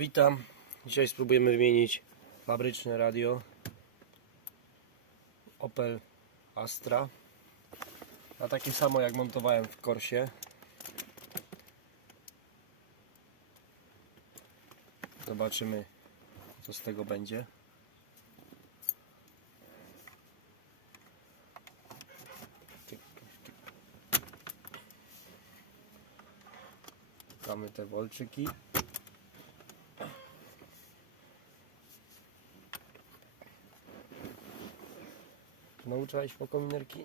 Witam. Dzisiaj spróbujemy wymienić fabryczne radio Opel Astra na takie samo jak montowałem w Corsie. Zobaczymy co z tego będzie. Mamy te wolczyki. Nauczałeś po kominerki?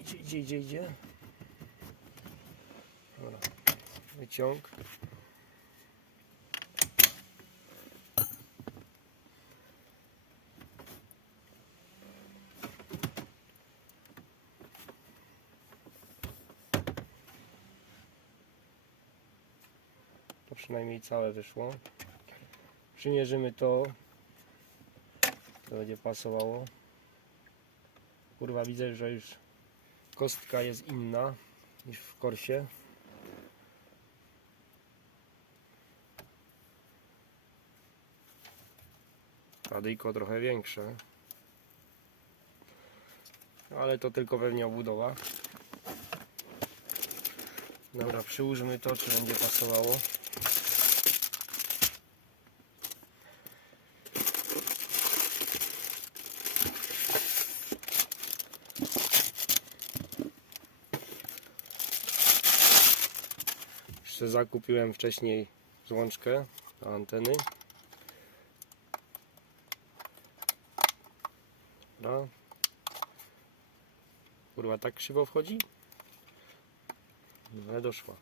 Idzie, idzie, idzie, idzie. Dobra. Wyciąg. To przynajmniej całe wyszło. Przymierzymy to. To będzie pasowało. Kurwa widzę, że już kostka jest inna niż w korsie. Radyjko trochę większe. Ale to tylko pewnie obudowa. Dobra, przyłóżmy to, czy będzie pasowało. Jeszcze zakupiłem wcześniej złączkę do anteny. Dobra. Kurwa, tak krzywo wchodzi? No, doszła.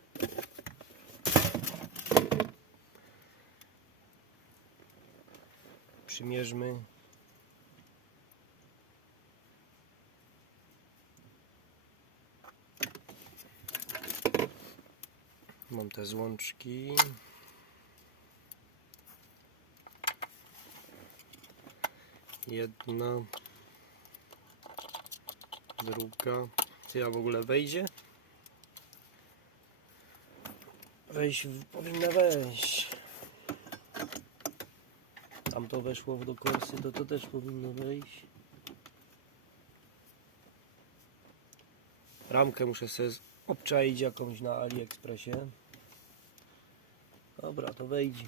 Przymierzmy. Mam te złączki. Jedna. Druga. Czy ja w ogóle wejdzie? Wejść powinna wejść. Tam to weszło do korsy, to to też powinno wejść. Ramkę muszę sobie obczaić jakąś na AliExpressie. Dobra, to wejdzie.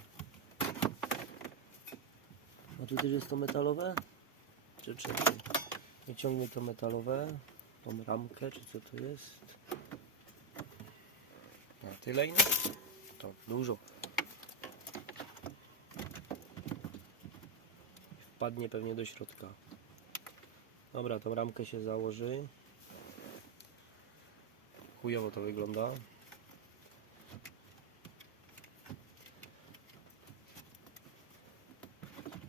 A tu też jest to metalowe? Czy czekaj? Wyciągnę to metalowe, tą ramkę, czy co to jest? Tyle ino? To dużo. Wpadnie pewnie do środka. Dobra, tą ramkę się założy. Chujowo to wygląda.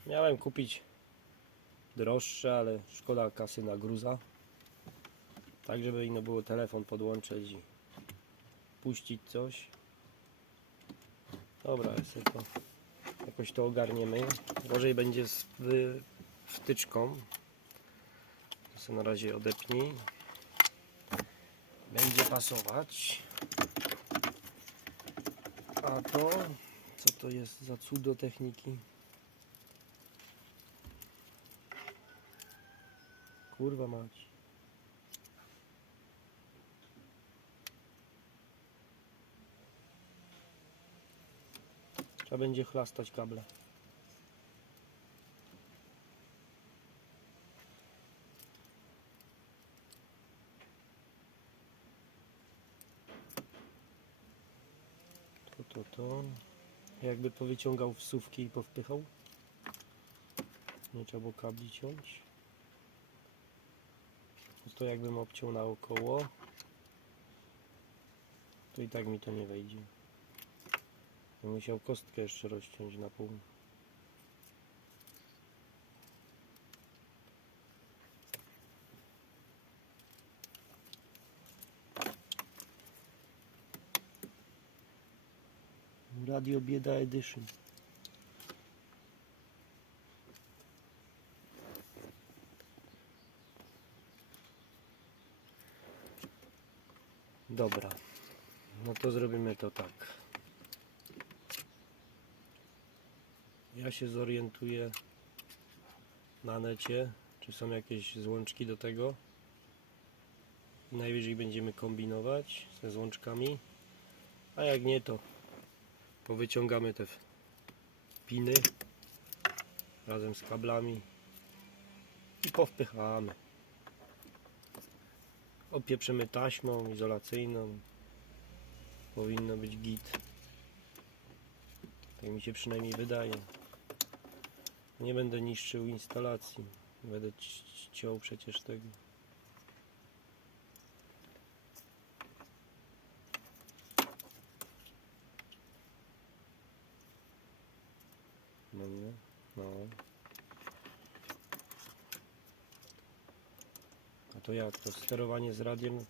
Miałem kupić droższe, ale szkoda kasy na gruza. Tak, żeby inno było telefon podłączyć puścić coś. Dobra, sobie to jakoś to ogarniemy. Gorzej będzie z wtyczką. To sobie na razie odepnij. Będzie pasować. A to, co to jest za cudo techniki? Kurwa mać. Trzeba będzie chlastać kable. To, to, to. Jakby powyciągał wsówki i powpychał. Nie trzeba było kabli ciąć. To jakbym obciął naokoło. To i tak mi to nie wejdzie. Musiał kostkę jeszcze rozciąć na pół. Radio Bieda Edition. Dobra. No to zrobimy to tak. Ja się zorientuję na necie, czy są jakieś złączki do tego. Najwyżej będziemy kombinować ze złączkami. A jak nie, to powyciągamy te piny razem z kablami i powpychamy. Opieprzymy taśmą izolacyjną. Powinno być git. Tak mi się przynajmniej wydaje. Nie będę niszczył instalacji. Będę ci- ciął przecież tego. No nie, no. A to jak? To sterowanie z radiem?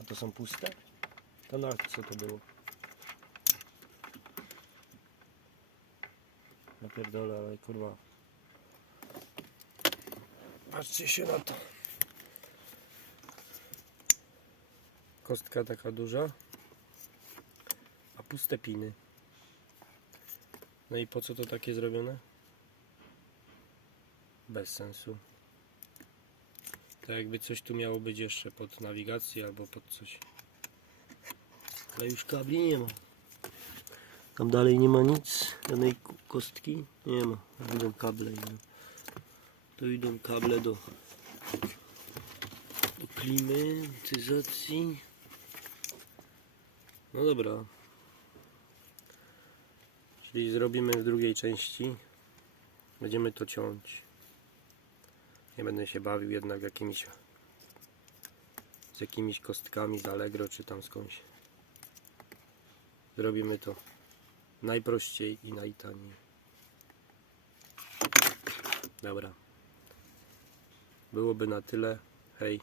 A to są puste? To na co to było? Ja pierdolę, ale kurwa. Patrzcie się na to. Kostka taka duża, a puste piny. No i po co to takie zrobione? Bez sensu. Tak jakby coś tu miało być jeszcze pod nawigację albo pod coś. Ale już kabli nie ma. Tam dalej nie ma nic, żadnej kostki nie ma. Idą kable. Idą. Tu idą kable do, do klimatyzacji. No dobra. Czyli zrobimy w drugiej części. Będziemy to ciąć. Nie będę się bawił jednak jakimiś z jakimiś kostkami z Allegro czy tam skądś. Zrobimy to najprościej i najtaniej. Dobra. Byłoby na tyle. Hej.